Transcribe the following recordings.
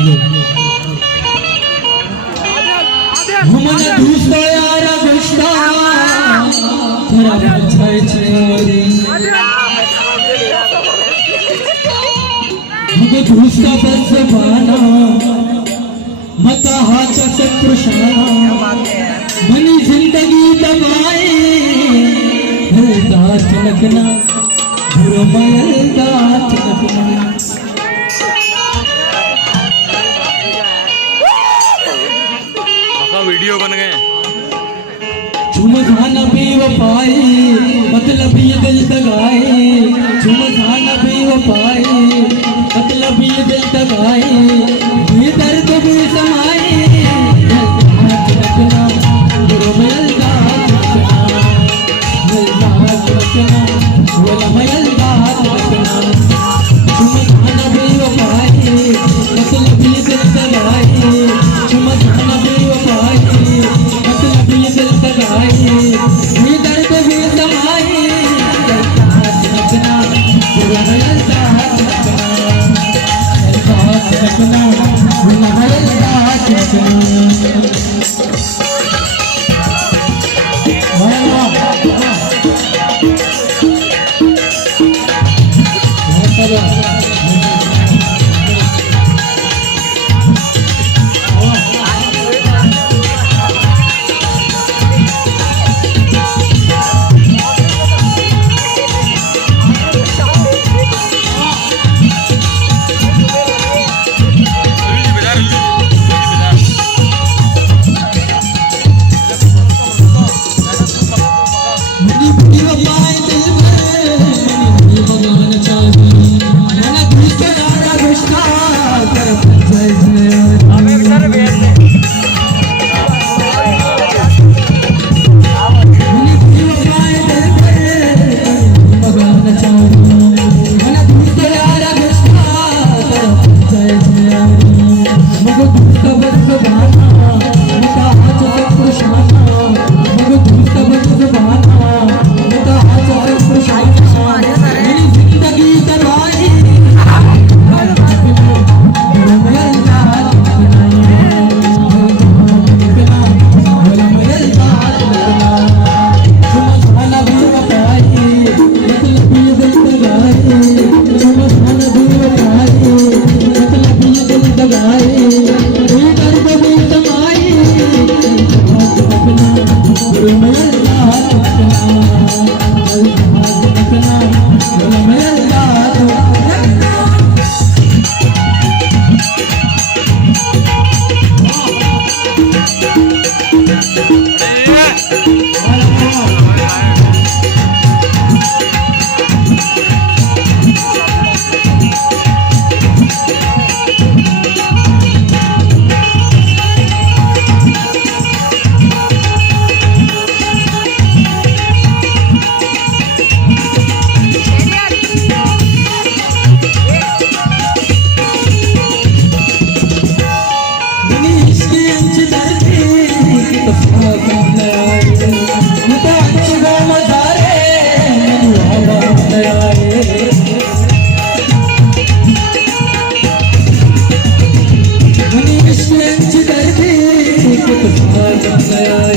हमने दूसरा यारा गुस्सा तेरा छाय छारी मुझे दूसरा बस बाना मता हाथ से पुरुषाना मनी जिंदगी दबाए दात लगना बुरमयल दात लगना वीडियो बन गए झुमझाना बेवफाई मतलब ये दिल दगाए झुमझाना बेवफाई मतलब ये दिल दगाए ये दर्द भी समाए हाथ रखना बुरमयल दात रखना बुरमयल दात रखना झुमझाना बेवफाई मतलब ये दिल दगाए झुमझाना बेवफाई मतलब ये दिल दगाए ये दर्द भी समाए हाथ रखना बुरमयल दात रखना हाथ रखना बुरमयल दात रखना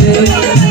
Mani